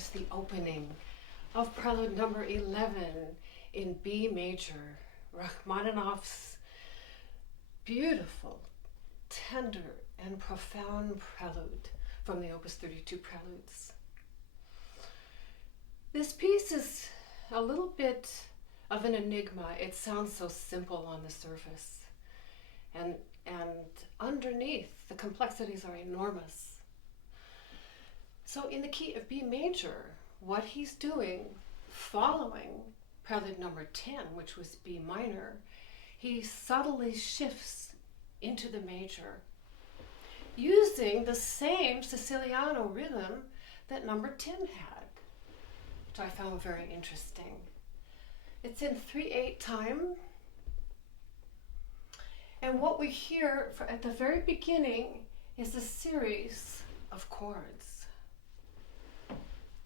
was the opening of Prelude number 11 in B major, Rachmaninoff's beautiful, tender, and profound prelude from the Opus 32 Preludes. This piece is a little bit of an enigma. It sounds so simple on the surface, and underneath, the complexities are enormous. So in the key of B major, what he's doing, following Prelude number 10, which was B minor, he subtly shifts into the major, using the same Siciliano rhythm that number 10 had, which I found very interesting. It's in 3/8 time. And what we hear at the very beginning is a series of chords.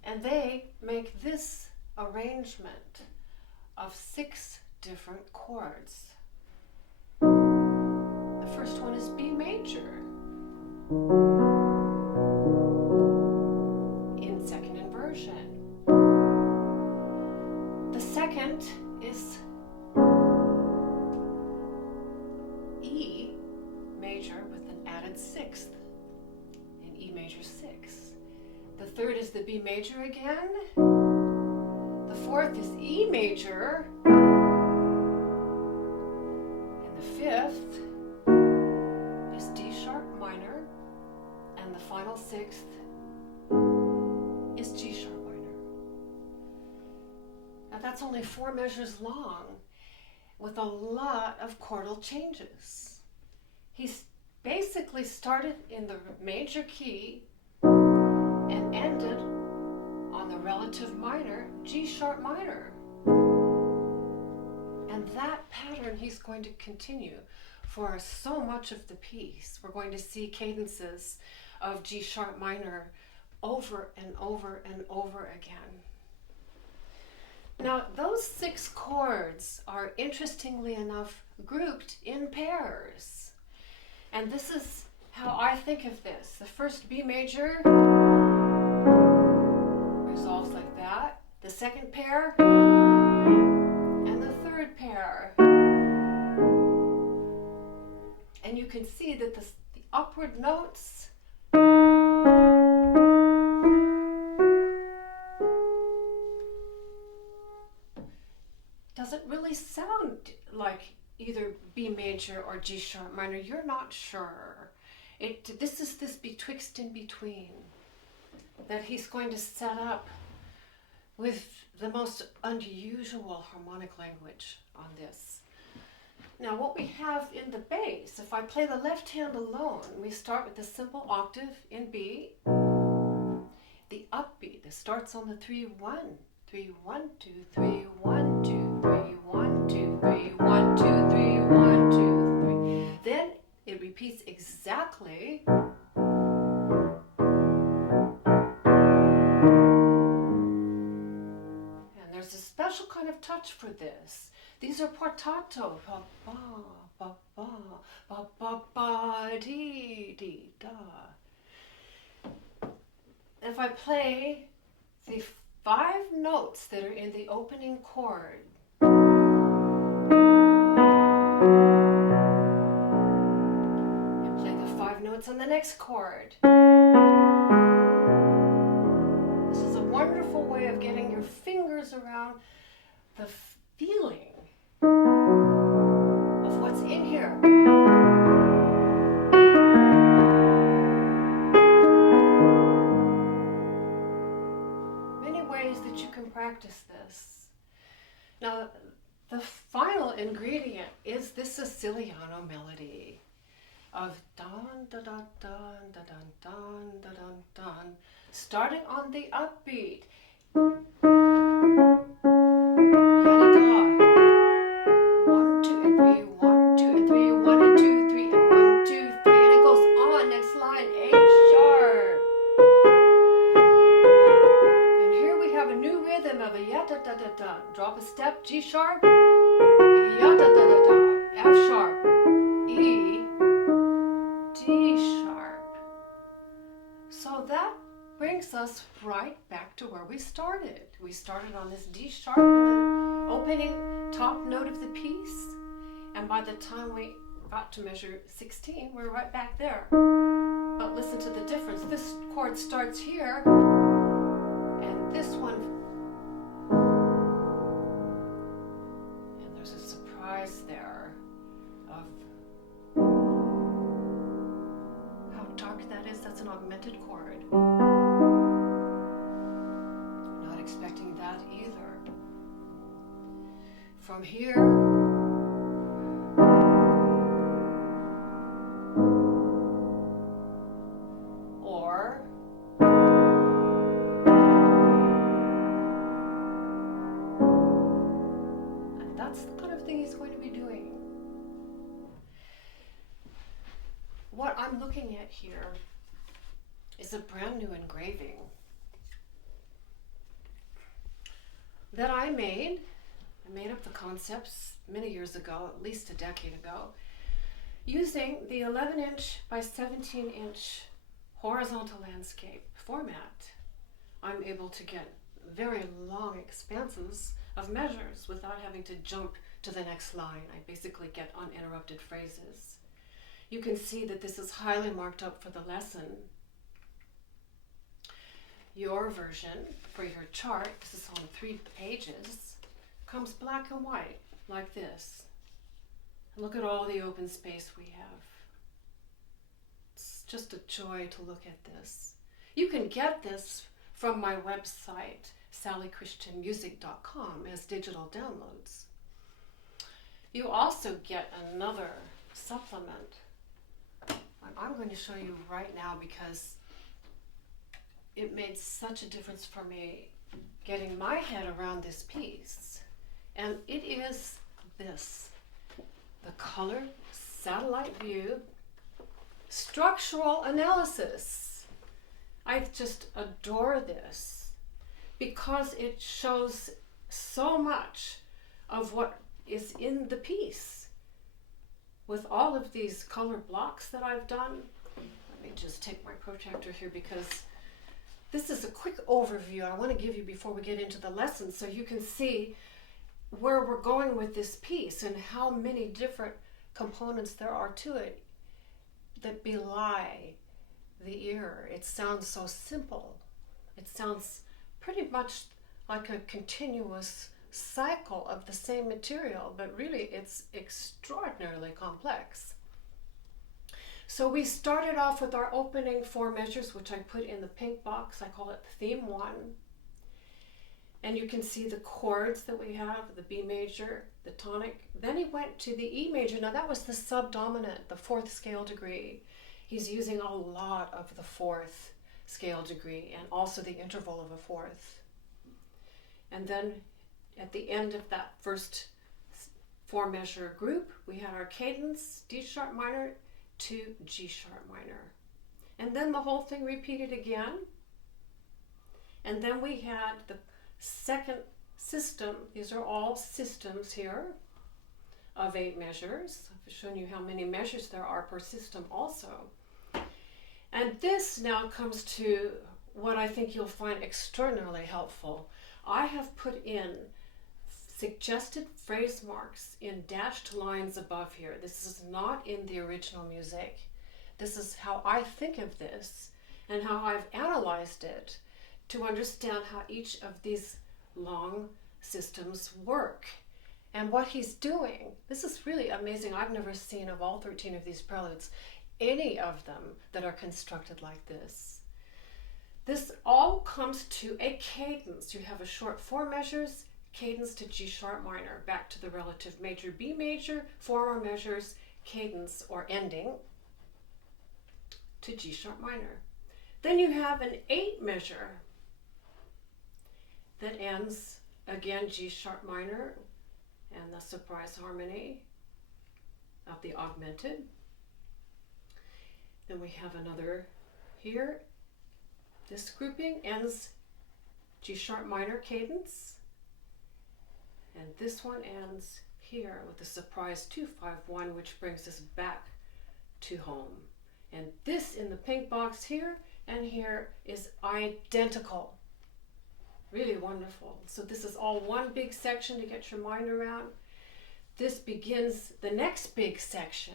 And they make this arrangement of 6 different chords. The first one is B major in second inversion. The second is E major with an added 6th in E major 6. The third is the B major again. The fourth is E major. And the fifth is D sharp minor. And the final 6th is G sharp minor. Now that's only 4 measures long, with a lot of chordal changes. He's basically started in the major key and ended on the relative minor, G sharp minor. And that pattern he's going to continue for so much of the piece. We're going to see cadences of G sharp minor over and over and over again. Now, those 6 chords are, interestingly enough, grouped in pairs. And this is how I think of this. The first B major resolves like that. The second pair and the third pair. And you can see that the upward notes doesn't really sound like either B major or G sharp minor. You're not sure. This is this betwixt in between that he's going to set up with the most unusual harmonic language on this. Now what we have in the bass, if I play the left hand alone, we start with the simple octave in B. The upbeat that starts on the 3-1. 3 1 2 3 1 2 3 1 2 3 1 2 3 1 2 3. Then it repeats exactly. And there's a special kind of touch for this. These are portato. Ba ba ba ba ba ba ba dee dee da. If I play the 5 notes that are in the opening chord, and play the 5 notes on the next chord. This is a wonderful way of getting your fingers around the feeling of what's in here. That you can practice this. Now, the final ingredient is this Siciliano melody of don da da don da don don da don don, starting on the upbeat. One, two, and three, 1, 2, and 3, 1 and 2, 3, and 1, 2, 3, and it goes on. Next line, A sharp. A new rhythm of a ya da da da da. Drop a step, G sharp, ya da da da da, F sharp, E, D sharp. So that brings us right back to where we started. We started on this D sharp in the opening top note of the piece, and by the time we got to measure 16, we're right back there. But listen to the difference. This chord starts here, and this one, and there's a surprise there of how dark that is. That's an augmented chord. Not expecting that either. From here, what I'm looking at here is a brand new engraving that I made. I made up the concepts many years ago, at least a decade ago, using the 11-inch by 17-inch horizontal landscape format. I'm able to get very long expanses of measures without having to jump to the next line. I basically get uninterrupted phrases. You can see that this is highly marked up for the lesson. Your version for your chart, this is on 3 pages, comes black and white like this. And look at all the open space we have. It's just a joy to look at this. You can get this from my website, sallychristianmusic.com, as digital downloads. You also get another supplement. I'm going to show you right now because it made such a difference for me getting my head around this piece. And it is this, the color satellite view structural analysis. I just adore this because it shows so much of what is in the piece. With all of these color blocks that I've done, let me just take my protractor here because this is a quick overview I want to give you before we get into the lesson so you can see where we're going with this piece and how many different components there are to it that belie the ear. It sounds so simple. It sounds pretty much like a continuous cycle of the same material, but really it's extraordinarily complex. So we started off with our opening 4 measures, which I put in the pink box. I call it theme 1. And you can see the chords that we have, the B major, the tonic. Then he went to the E major. Now that was the subdominant, the 4th scale degree. He's using a lot of the 4th scale degree and also the interval of a 4th. And then at the end of that first 4 measure group, we had our cadence, D sharp minor to G sharp minor. And then the whole thing repeated again. And then we had the second system. These are all systems here of 8 measures. I've shown you how many measures there are per system also. And this now comes to what I think you'll find extraordinarily helpful. I have put in suggested phrase marks in dashed lines above here. This is not in the original music. This is how I think of this and how I've analyzed it to understand how each of these long systems work and what he's doing. This is really amazing. I've never seen, of all 13 of these preludes, any of them that are constructed like this. This all comes to a cadence. You have a short 4 measures, cadence to G sharp minor, back to the relative major B major, 4 more measures, cadence or ending to G sharp minor. Then you have an 8 measure that ends again G sharp minor and the surprise harmony of the augmented. Then we have another here. This grouping ends G sharp minor cadence. And this one ends here with the surprise 251, which brings us back to home. And this in the pink box here and here is identical. Really wonderful. So this is all one big section to get your mind around. This begins the next big section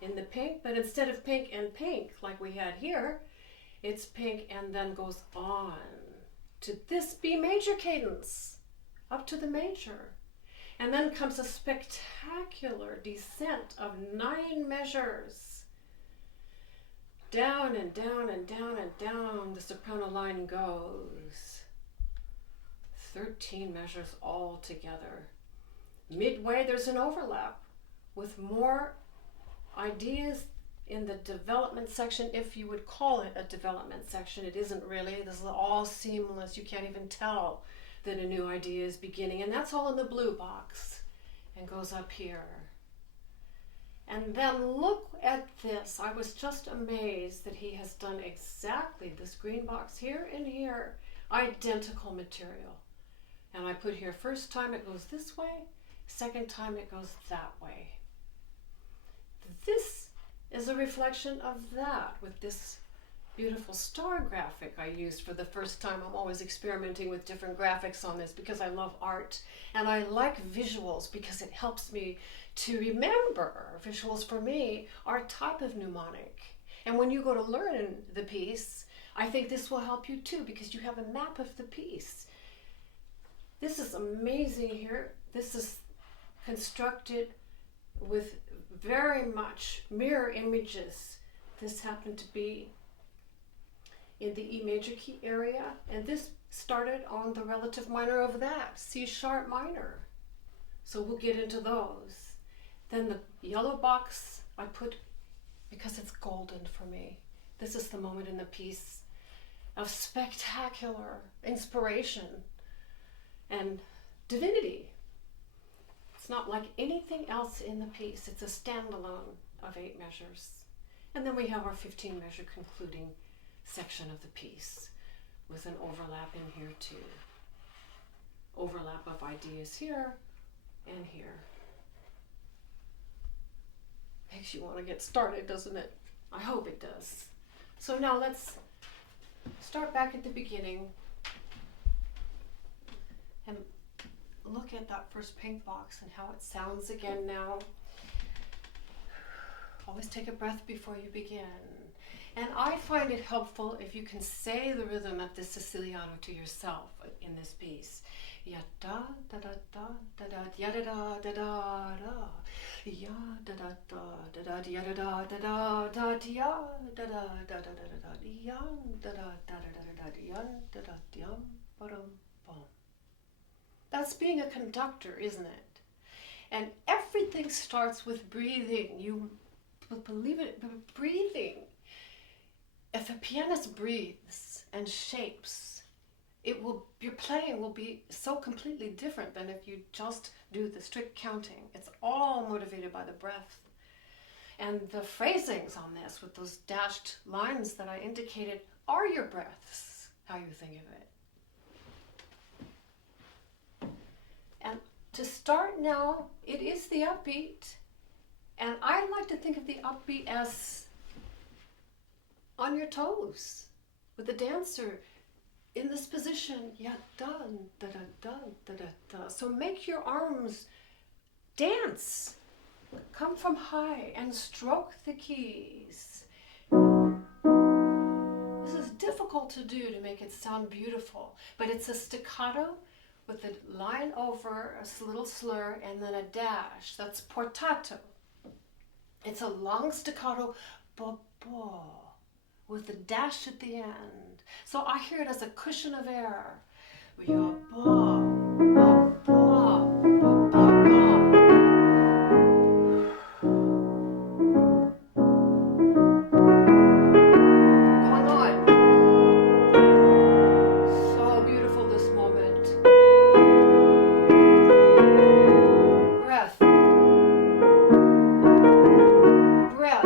in the pink, but instead of pink and pink like we had here, it's pink and then goes on to this B major cadence, up to the major. And then comes a spectacular descent of 9 measures. Down and down and down and down the soprano line goes. 13 measures all together. Midway there's an overlap with more ideas in the development section, if you would call it a development section. It isn't really. This is all seamless. You can't even tell that a new idea is beginning, and that's all in the blue box and goes up here. And then look at this. I was just amazed that he has done exactly this green box here and here, identical material. And I put here, first time it goes this way, second time it goes that way. This is a reflection of that with this beautiful star graphic I used for the first time. I'm always experimenting with different graphics on this because I love art and I like visuals because it helps me to remember. Visuals for me are a type of mnemonic. And when you go to learn the piece, I think this will help you too because you have a map of the piece. This is amazing here. This is constructed with very much mirror images. This happened to be in the E major key area, and this started on the relative minor of that, C sharp minor. So we'll get into those. Then the yellow box I put because it's golden for me. This is the moment in the piece of spectacular inspiration and divinity. It's not like anything else in the piece. It's a standalone of 8 measures. And then we have our 15 measure concluding section of the piece with an overlap in here too. Overlap of ideas here and here. Makes you want to get started, doesn't it? I hope it does. So now let's start back at the beginning and look at that first pink box and how it sounds again now. Always take a breath before you begin. And I find it helpful if you can say the rhythm of the Siciliano to yourself in this piece. Ya da da da da da da ya da da da da da ya da da da da da ya da da da da da ya da da da da da da ya da da da da da ya da da yum bum bum. That's being a conductor, isn't it? And everything starts with breathing. You believe it, but breathing. If a pianist breathes and shapes, your playing will be so completely different than if you just do the strict counting. It's all motivated by the breath. And the phrasings on this with those dashed lines that I indicated are your breaths, how you think of it. And to start now, it is the upbeat. And I like to think of the upbeat as on your toes, with the dancer in this position. Yeah, dun, da da dun, da da da. So make your arms dance. Come from high and stroke the keys. This is difficult to do to make it sound beautiful, but it's a staccato with a line over, a little slur, and then a dash. That's portato. It's a long staccato, bo-bo, with a dash at the end. So I hear it as a cushion of air. We are ba, ba, ba, ba, ba, ba. Going on. So beautiful this moment. Breath. Breath.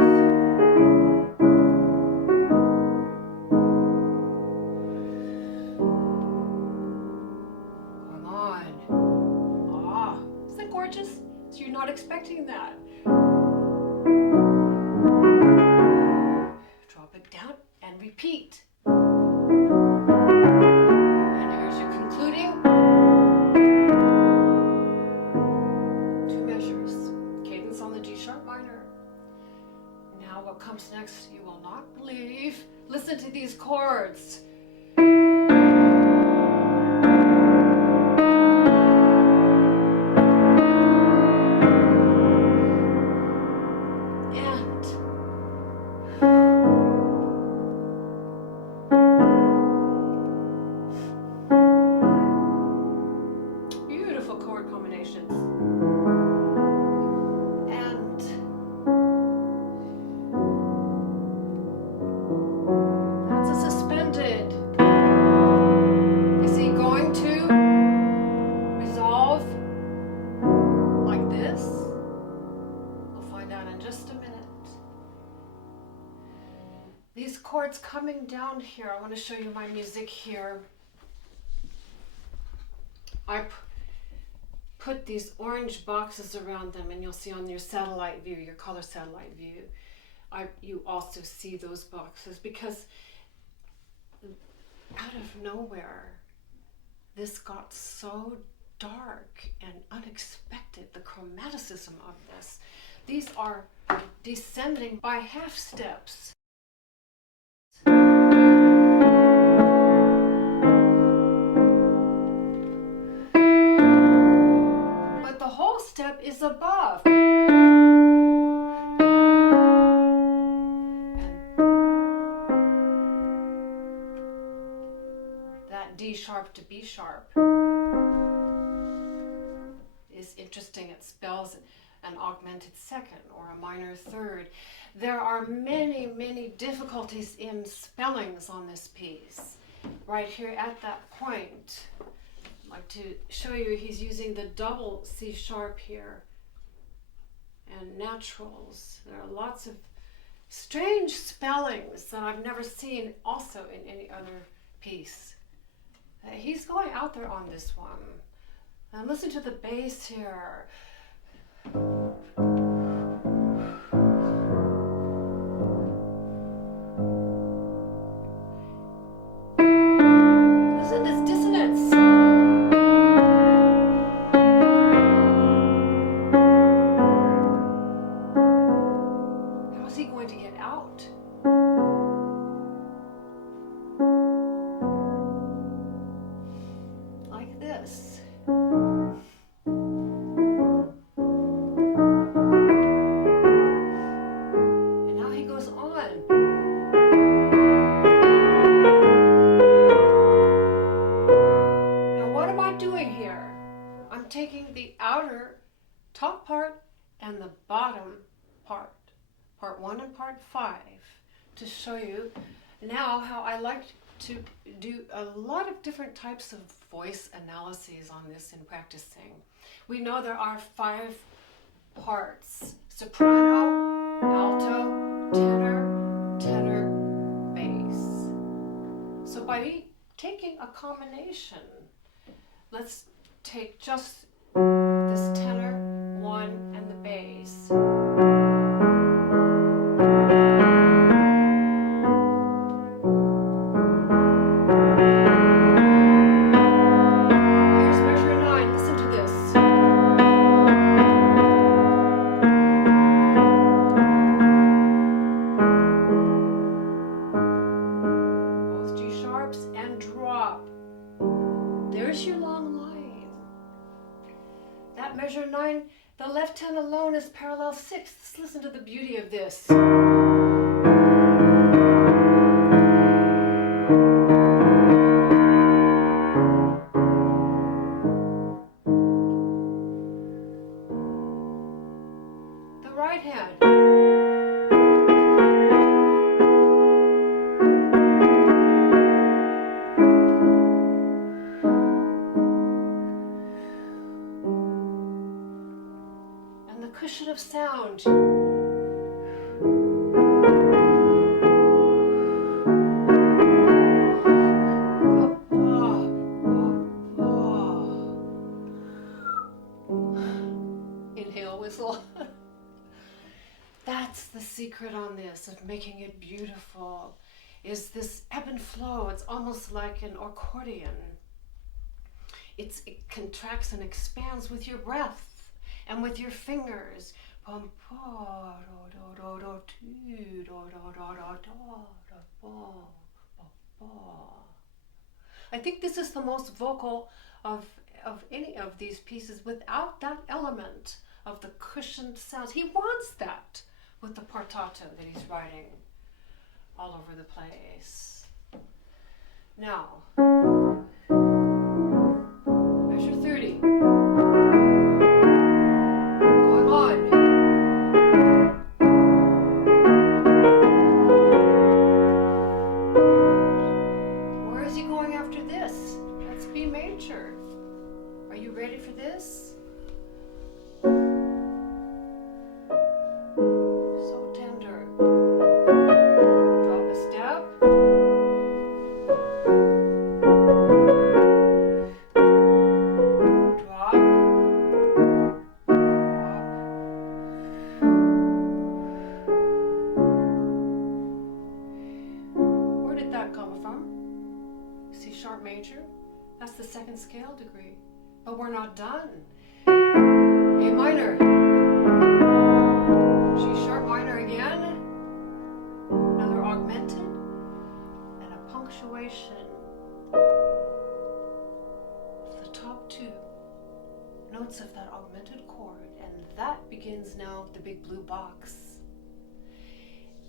Come on. Ah, isn't that gorgeous? So you're not expecting that. Drop it down and repeat. around here. I want to show you my music here. I put these orange boxes around them, and you'll see on your satellite view, your color satellite view, you also see those boxes, because out of nowhere, this got so dark and unexpected, the chromaticism of this. These are descending by half steps. But the whole step is above. D sharp to B sharp is interesting. It spells an augmented second or a minor third. There are many, many difficulties in spellings on this piece. Right here at that point, I'd like to show you he's using the double C sharp here and naturals. There are lots of strange spellings that I've never seen also in any other piece. He's going out there on this one. And listen to the bass here. Listen to this dissonance. How is he going to get out? Like this. And now he goes on. Now what am I doing here? I'm taking the outer top part and the bottom part, part 1 and part 5, to show you now how I like to do a lot of different types of voice analyses on this in practicing. We know there are 5 parts: soprano, alto, tenor, tenor, bass. So by taking a combination, let's take just this tenor 1 and the bass. Measure 9, the left hand alone is parallel 6. Let's listen to the beauty of this. The right hand. Cushion of sound. Inhale, whistle. That's the secret on this, of making it beautiful, is this ebb and flow. It's almost like an accordion. It contracts and expands with your breath and with your fingers. I think this is the most vocal of any of these pieces without that element of the cushioned sounds. He wants that with the portato that he's writing all over the place. Now, measure 30. Going on. Where is he going after this? That's B major. Are you ready for this? So tender. Drop a step. sharp major. That's the second scale degree. But we're not done. A minor. G sharp minor again. Another augmented. And a punctuation. The top two notes of that augmented chord. And that begins now the big blue box.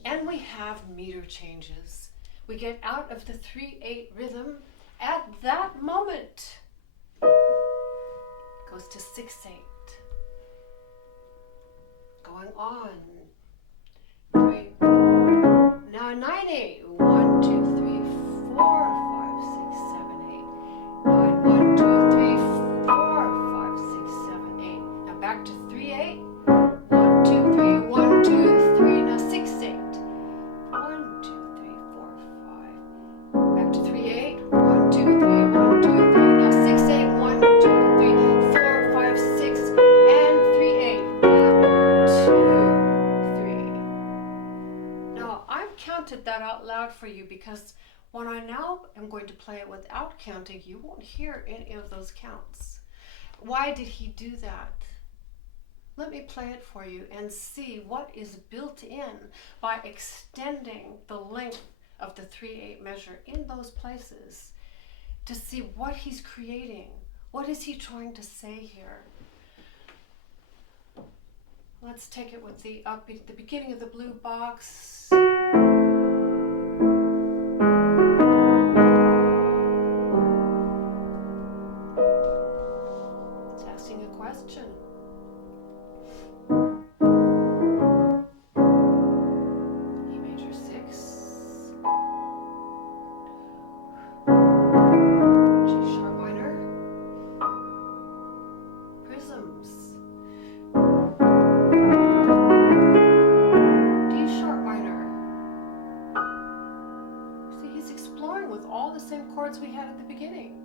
And we have meter changes. We get out of the 3/8 rhythm at that moment. Goes to 6/8. Going on. 3. Now 9/8. 1, 2, 3, 4, 5, 6, 7, 8. 9, 1, 2, 3, 4, 5, 6, 7, 8. Now back to 3/8. 1, 2, 3, 1, 2, 3. Now 6/8. 1, 2, 3, 4, 5. Back to 3/8. 1, 2, 3, 1, 2, 3. Now 6/8. 1, 2, 3, 4, 5, 6, and 3/8. 1, 2, 3. Now I've counted that out loud for you because when I now am going to play it without counting, you won't hear any of those counts. Why did he do that? Let me play it for you and see what is built in by extending the length of the 3/8 measure in those places to see what he's creating. What is he trying to say here? Let's take it with the upbeat, the beginning of the blue box. It's asking a question. E major 6. G sharp minor. Prisms. D sharp minor. See, he's exploring with all the same chords we had at the beginning.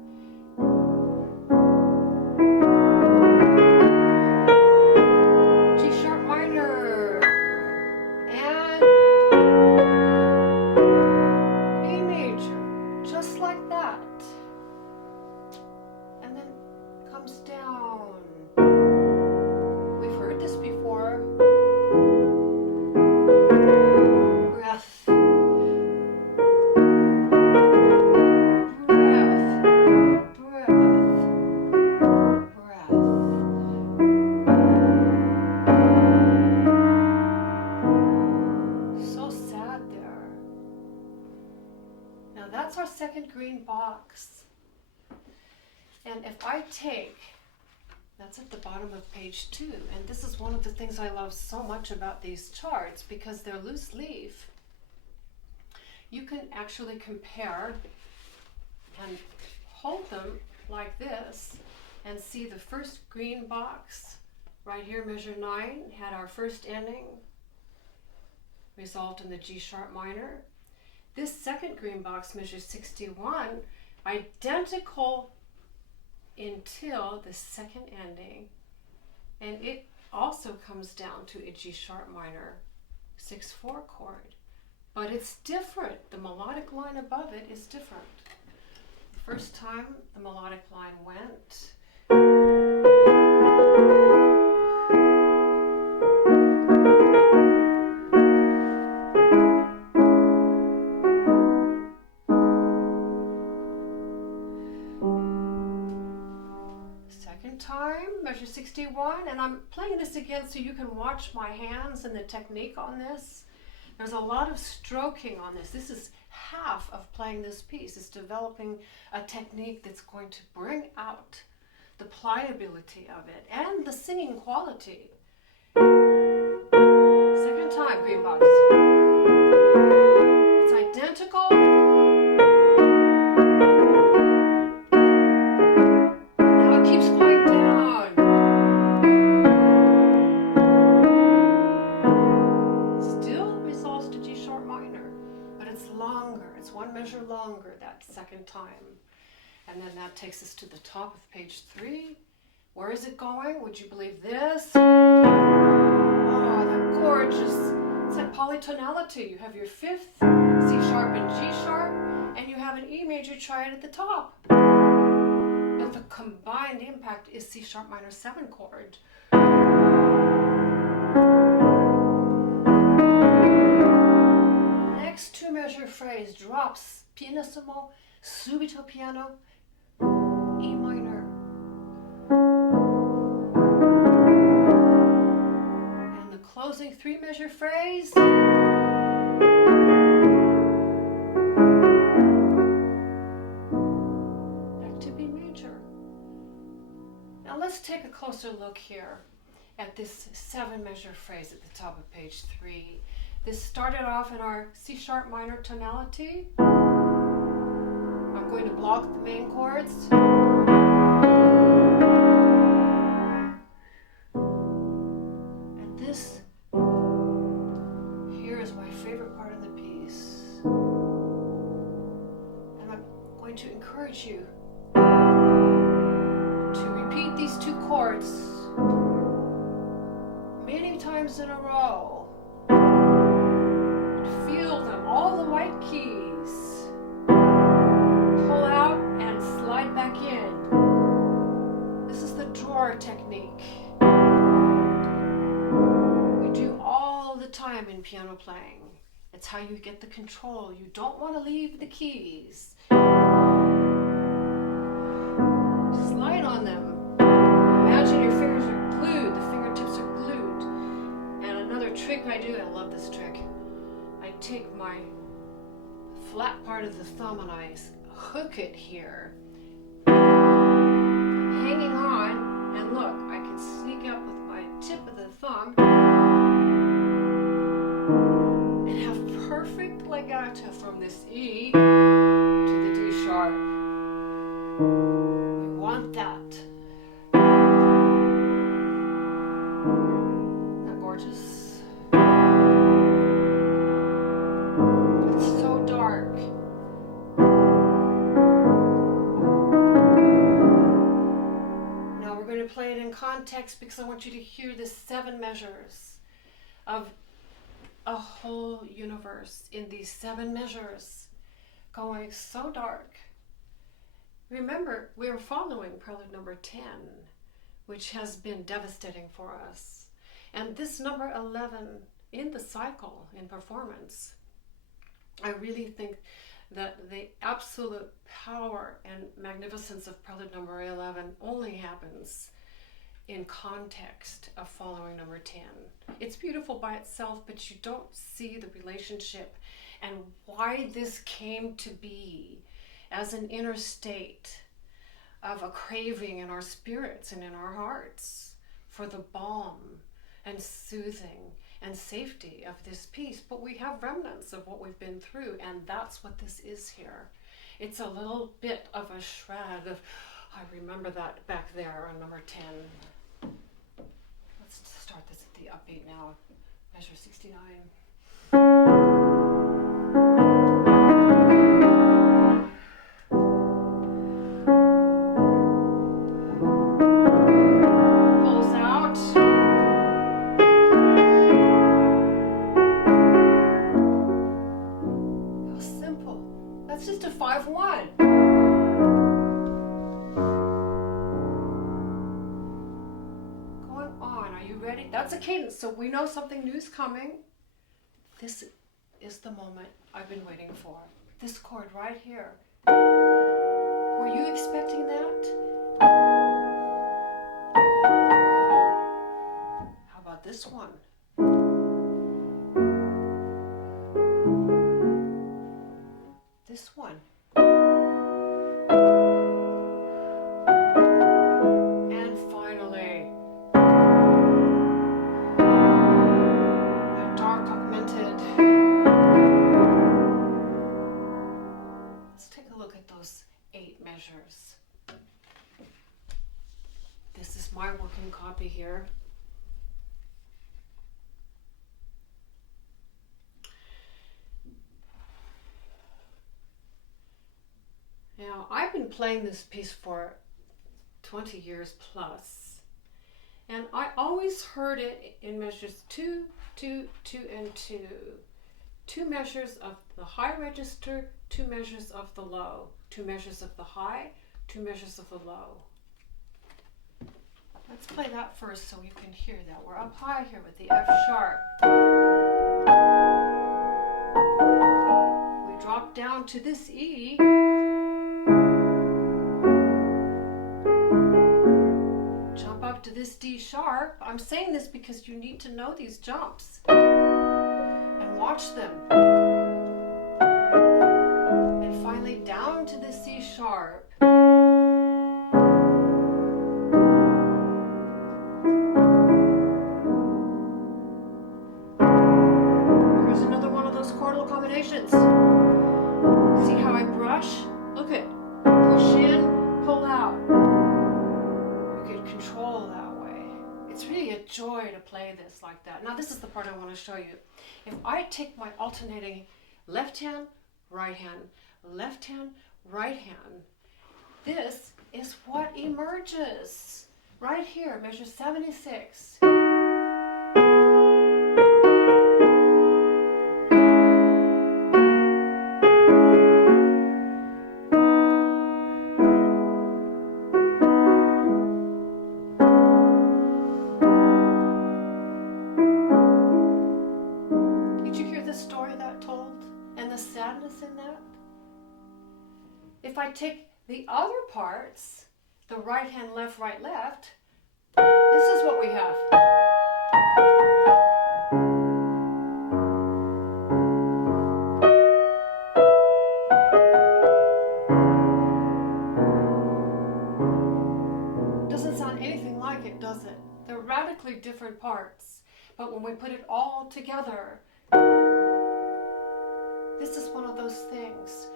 G sharp minor. And B major. Just like that. And then comes down. We've heard this before. Breath. Breath. Breath. Breath. So sad there. Now that's our second green box. And if I take, that's at the bottom of page 2, and this is one of the things I love so much about these charts because they're loose leaf. You can actually compare and hold them like this and see the first green box right here, measure 9, had our first ending, resolved in the G sharp minor. This second green box, measure 61, identical until the second ending, and it also comes down to a G sharp minor 6/4 chord, but it's different. The melodic line above it is different. The first time the melodic line went, time, measure 61, and I'm playing this again so you can watch my hands and the technique on this. There's a lot of stroking on this. This is half of playing this piece. It's developing a technique that's going to bring out the pliability of it and the singing quality. Second time, green box. It's identical. Measure longer that second time, and then that takes us to the top of page 3. Where is it going? Would you believe this? Oh, that gorgeous, it's that polytonality. You have your 5th, C sharp and G sharp, and you have an E major triad at the top. But the combined impact is C sharp minor 7 chord. Next 2 measure phrase drops pianissimo, subito piano, E minor. And the closing 3 measure phrase, let's take a closer look here at this 7 measure phrase at the top of page 3. This started off in our C sharp minor tonality. I'm going to block the main chords. And this here is my favorite part of the piece. And I'm going to encourage you these 2 chords many times in a row. Feel them, all the white keys. Pull out and slide back in. This is the drawer technique. We do all the time in piano playing. It's how you get the control. You don't want to leave the keys. Slide on them. Imagine your fingers are glued, the fingertips are glued. And another trick I do, I love this trick, I take my flat part of the thumb and I hook it here, hanging on, and look, I can sneak up with my tip of the thumb and have perfect legato from this E to the D sharp. We want that. It's so dark. Now we're going to play it in context because I want you to hear the 7 measures of a whole universe in these 7 measures going so dark. Remember, we are following Prelude number 10, which has been devastating for us. And this number 11 in the cycle in performance, I really think that the absolute power and magnificence of Prelude number 11 only happens in context of following number 10. It's beautiful by itself, but you don't see the relationship and why this came to be as an inner state of a craving in our spirits and in our hearts for the balm and soothing and safety of this piece. But we have remnants of what we've been through, and that's what this is here. It's a little bit of a shred of, I remember that back there on number 10. Let's start this at the upbeat now, measure 69. Just a 5-1. Going on, are you ready? That's a cadence, so we know something new is coming. This is the moment I've been waiting for. This chord right here. Were you expecting that? How about this one? This one. And finally, a dark augmented. Let's take a look at those 8 measures. This is my working copy here. Now, I've been playing this piece for 20 years plus, and I always heard it in measures 2, 2, 2, and 2. 2 measures of the high register, 2 measures of the low, 2 measures of the high, 2 measures of the low. Let's play that first so you can hear that. We're up high here with the F sharp. We drop down to this E. Jump up to this D sharp. I'm saying this because you need to know these jumps and watch them. And finally down to the C sharp. Here's another one of those chordal combinations. See how I brush? Look at, push in, pull out. You get control that way. It's really a joy to play this like that. Now this is the part I want to show you. If I take my alternating left hand, right hand, left hand, right hand, this is what emerges. Right here, measure 76. If I take the other parts, the right hand, left, right, left, this is what we have. Doesn't sound anything like it, does it? They're radically different parts, but when we put it all together, this is one of those things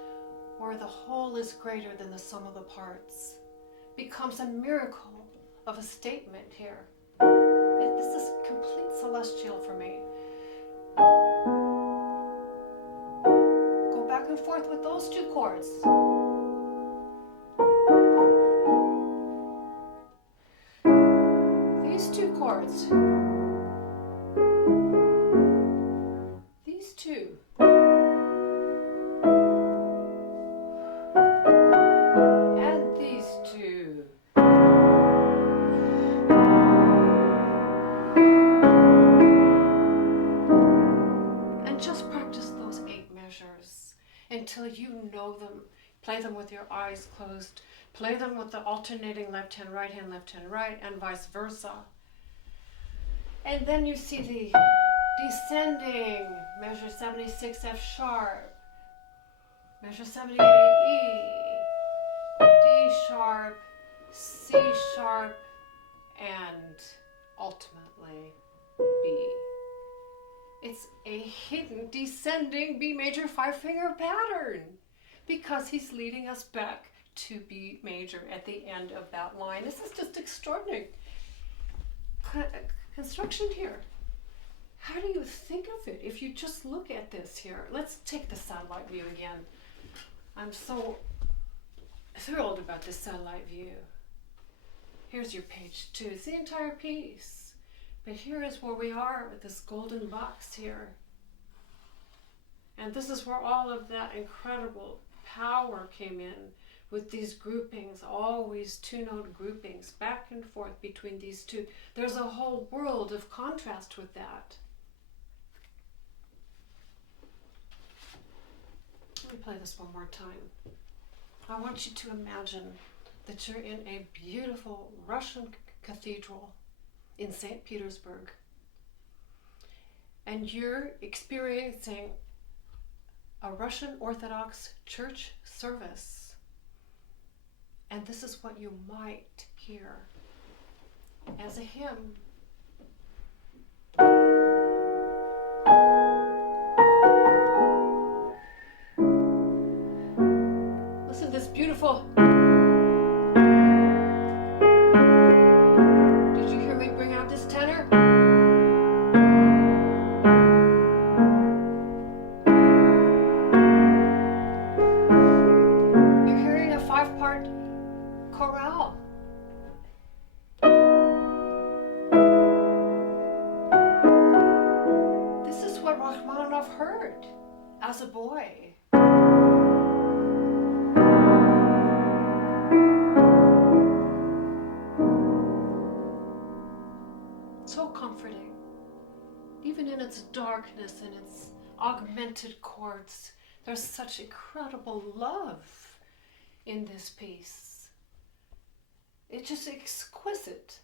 where the whole is greater than the sum of the parts. Becomes a miracle of a statement here. This is complete celestial for me. Go back and forth with those 2 chords. These 2 chords. These 2. Until you know them. Play them with your eyes closed. Play them with the alternating left hand, right, and vice versa. And then you see the descending, measure 76 F sharp, measure 78 E, D sharp, C sharp, and ultimately B. It's a hidden descending B major 5-finger pattern because he's leading us back to B major at the end of that line. This is just extraordinary construction here. How do you think of it if you just look at this here? Let's take the satellite view again. I'm so thrilled about this satellite view. Here's your page 2. It's the entire piece. But here is where we are with this golden box here. And this is where all of that incredible power came in with these groupings, always 2-note groupings, back and forth between these 2. There's a whole world of contrast with that. Let me play this one more time. I want you to imagine that you're in a beautiful Russian cathedral in St. Petersburg, and you're experiencing a Russian Orthodox church service, and this is what you might hear as a hymn. Listen to this beautiful. Chordal. This is what Rachmaninoff heard. its darkness and its augmented chords, there's such incredible love in this piece. It's just exquisite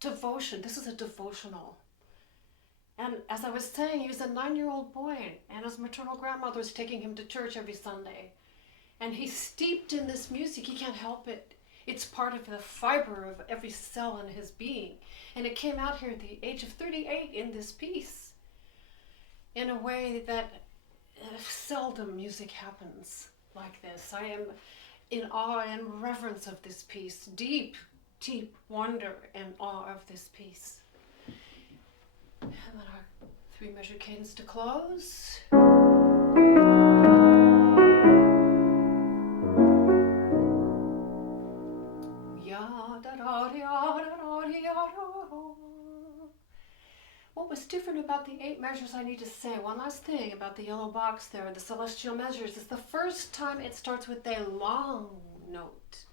devotion. This is a devotional. And as I was saying, he was a 9-year-old boy, and his maternal grandmother was taking him to church every Sunday. And he's steeped in this music. He can't help it. It's part of the fiber of every cell in his being. And it came out here at the age of 38 in this piece, in a way that seldom music happens like this. I am in awe and reverence of this piece, deep, deep wonder and awe of this piece. And then our 3-measure cadence to close. What was different about the 8 measures, I need to say one last thing about the yellow box there, the celestial measures, is the first time it starts with a long note,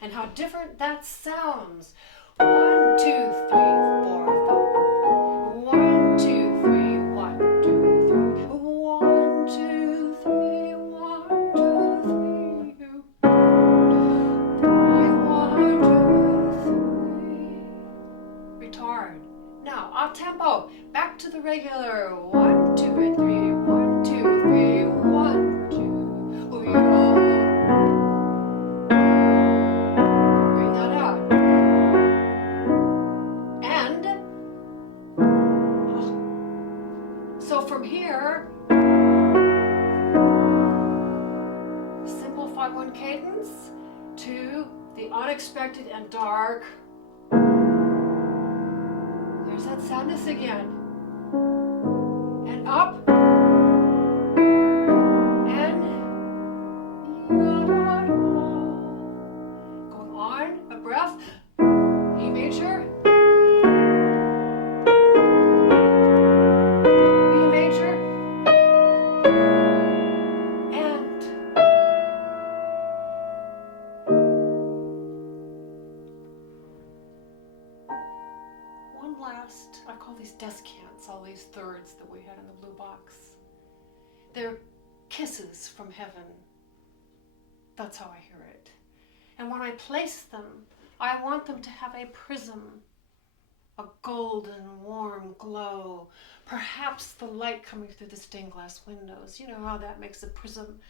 and how different that sounds. 1, 2, 3, 4, 5. 1, 2, 3, 1, 2, 3. 1, 2, 3, 1, 2, 3. 1, 2, 3. Retard. Now, off tempo. Back to the regular. 1, 2, 3. 1, 2, 3. 1, 2. Bring that out. And so from here, simple 5/1 cadence to the unexpected and dark. There's that sadness again. And up. And going on, a breath. E major. B major. And one last, I call these descants, all these thirds that we had in the blue box. They're kisses from heaven. That's how I hear it. And when I place them, I want them to have a prism, a golden, warm glow. Perhaps the light coming through the stained glass windows. You know how that makes a prism.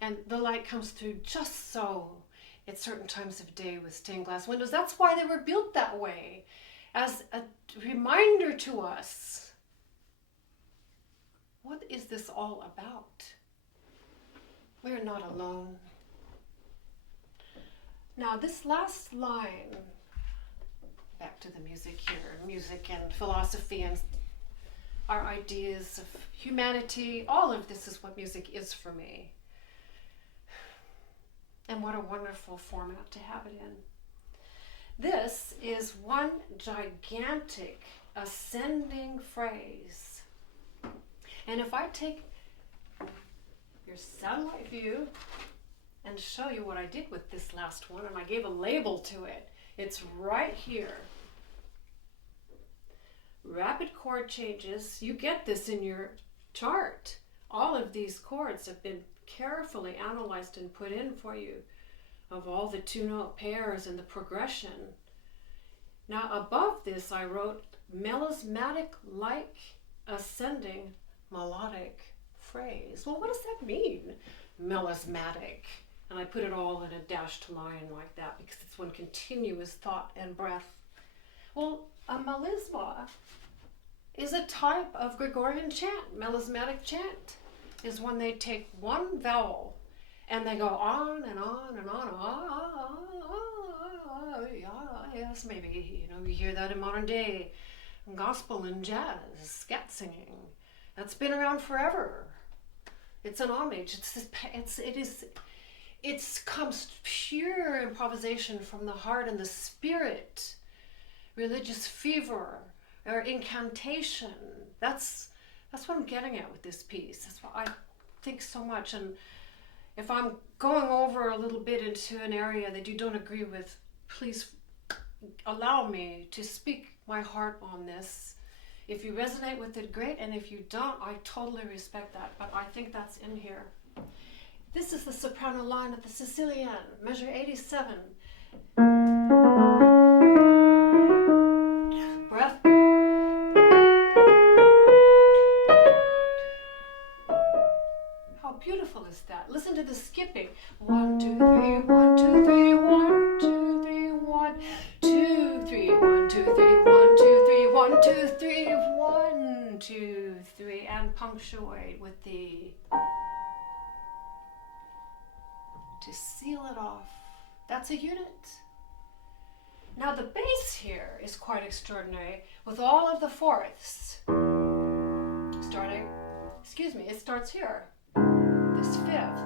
And the light comes through just so at certain times of day with stained glass windows. That's why they were built that way, as a reminder to us. What is this all about? We're not alone. Now this last line, back to the music here, music and philosophy and our ideas of humanity, all of this is what music is for me. And what a wonderful format to have it in. This is one gigantic ascending phrase. And if I take your satellite view and show you what I did with this last one, and I gave a label to it, it's right here. Rapid chord changes, you get this in your chart. All of these chords have been carefully analyzed and put in for you, of all the 2-note pairs and the progression. Now above this I wrote melismatic like ascending melodic phrase. Well, what does that mean? Melismatic. And I put it all in a dashed line like that because it's one continuous thought and breath. Well, a melisma is a type of Gregorian chant. Melismatic chant is when they take one vowel and they go on and on and on. Yes, maybe, you hear that in modern day gospel and jazz, scat singing. That's been around forever. It's an homage. It comes pure improvisation from the heart and the spirit. Religious fervor or incantation. That's what I'm getting at with this piece. That's what I think so much. And if I'm going over a little bit into an area that you don't agree with, please allow me to speak my heart on this If you resonate with it, great, and if you don't, I totally respect that, but I think that's in here. This is the soprano line of the Sicilian, measure 87. Breath. How beautiful is that? Listen to the skipping. 1, 2, 3, 1, 2, 3, 1, 2, 3, 1, 2, 3, 1, 2, 3, 1, 2, 3, 1, 2, 3, 1, 2, 3, and punctuate with the, to seal it off. That's a unit. Now the bass here is quite extraordinary with all of the fourths. It starts here. This fifth.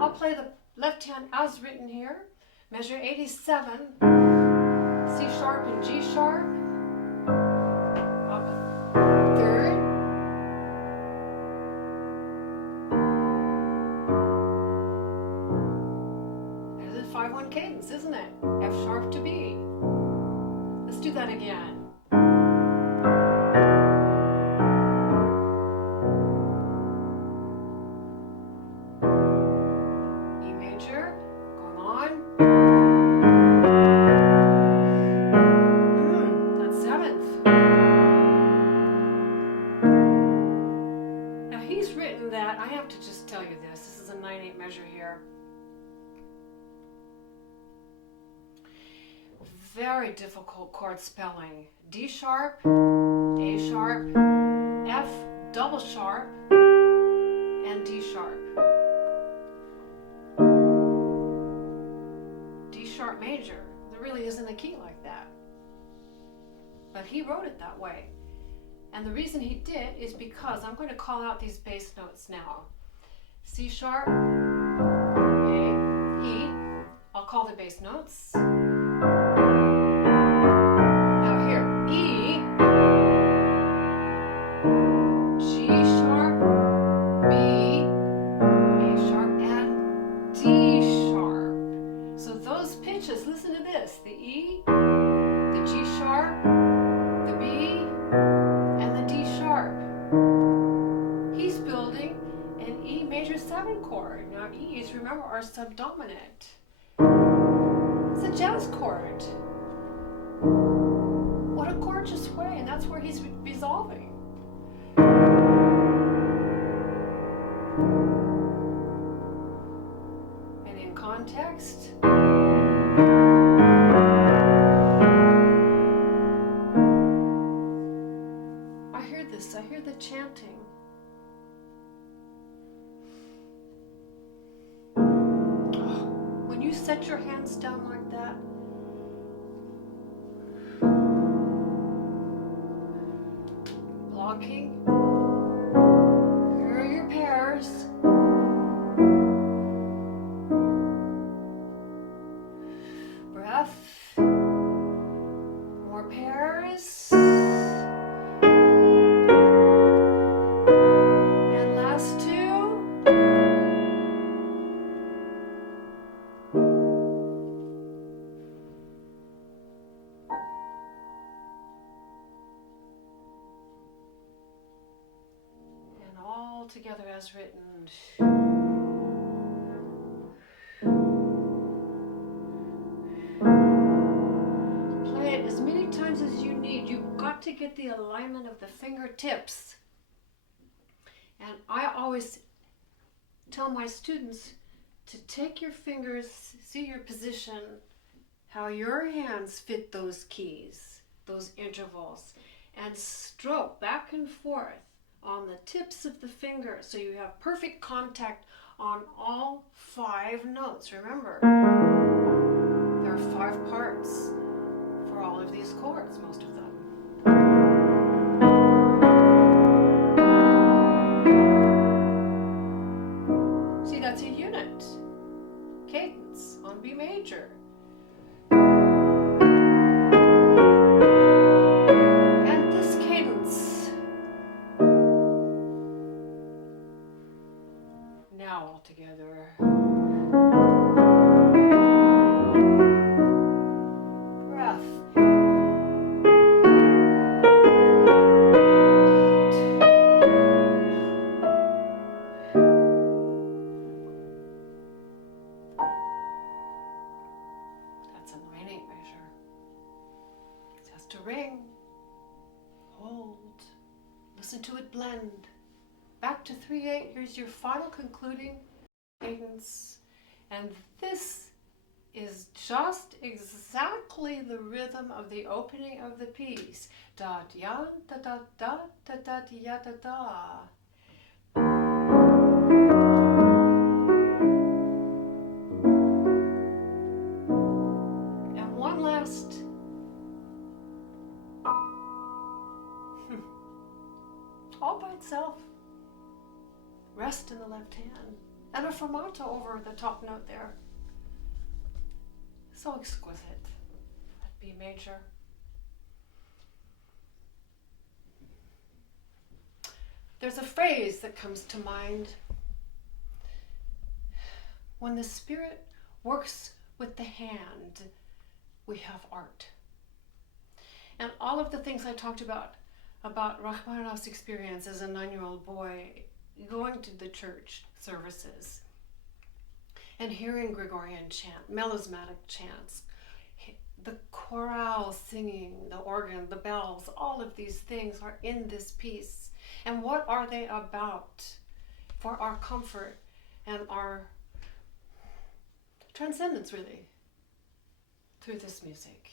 I'll play the left hand as written here. Measure 87. C sharp and G sharp. Up third. There's a 5-1 cadence, isn't it? F sharp to B. Let's do that again. I have to just tell you this. This is a 9/8 measure here. Very difficult chord spelling. D sharp, A sharp, F double sharp, and D sharp. D sharp major. There really isn't a key like that. But he wrote it that way. And the reason he did is because I'm going to call out these bass notes now. C sharp, A, E. I'll call the bass notes. Now here, E, G sharp, B, A sharp, and D sharp. So those pitches, listen to this. The E, the G sharp, the B, he's building an E major 7 chord. Now E's, remember, are subdominant. It's a jazz chord. What a gorgeous way, and that's where he's resolving. And in context, I hear the chanting. When you set your hands down like that, blocking, here are your pairs. Breath, more pairs. Together as written. Play it as many times as you need. You've got to get the alignment of the fingertips. And I always tell my students to take your fingers, see your position, how your hands fit those keys, those intervals, and stroke back and forth on the tips of the fingers so you have perfect contact on all 5 notes. Remember, there are 5 parts for all of these chords, most of them. See, that's a unit cadence on B major. Now all together. opening measure. It has to ring, hold, listen to it blend. Back to 3/8, here's your final concluding cadence. And this is just exactly the rhythm of the opening of the piece. Da ya da da da da da ya da da. And one last all by itself. Rest in the left hand. And a fermata over the top note there. So exquisite. That B major. There's a phrase that comes to mind. When the spirit works with the hand, we have art. And all of the things I talked about Rachmaninoff's experience as a 9-year-old boy, going to the church services and hearing Gregorian chant, melismatic chants, the chorale singing, the organ, the bells, all of these things are in this piece. And what are they about? For our comfort and our transcendence, really, through this music.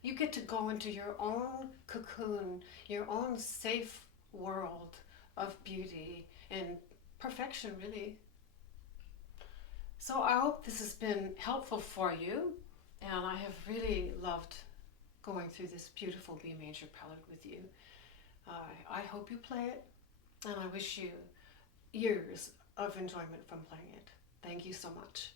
You get to go into your own cocoon, your own safe world of beauty and perfection, really. So I hope this has been helpful for you, and I have really loved going through this beautiful B major prelude with you. I hope you play it, and I wish you years of enjoyment from playing it. Thank you so much.